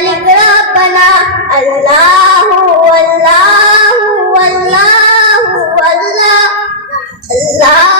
مالك ربنا الله والله والله والله الله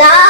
Nah.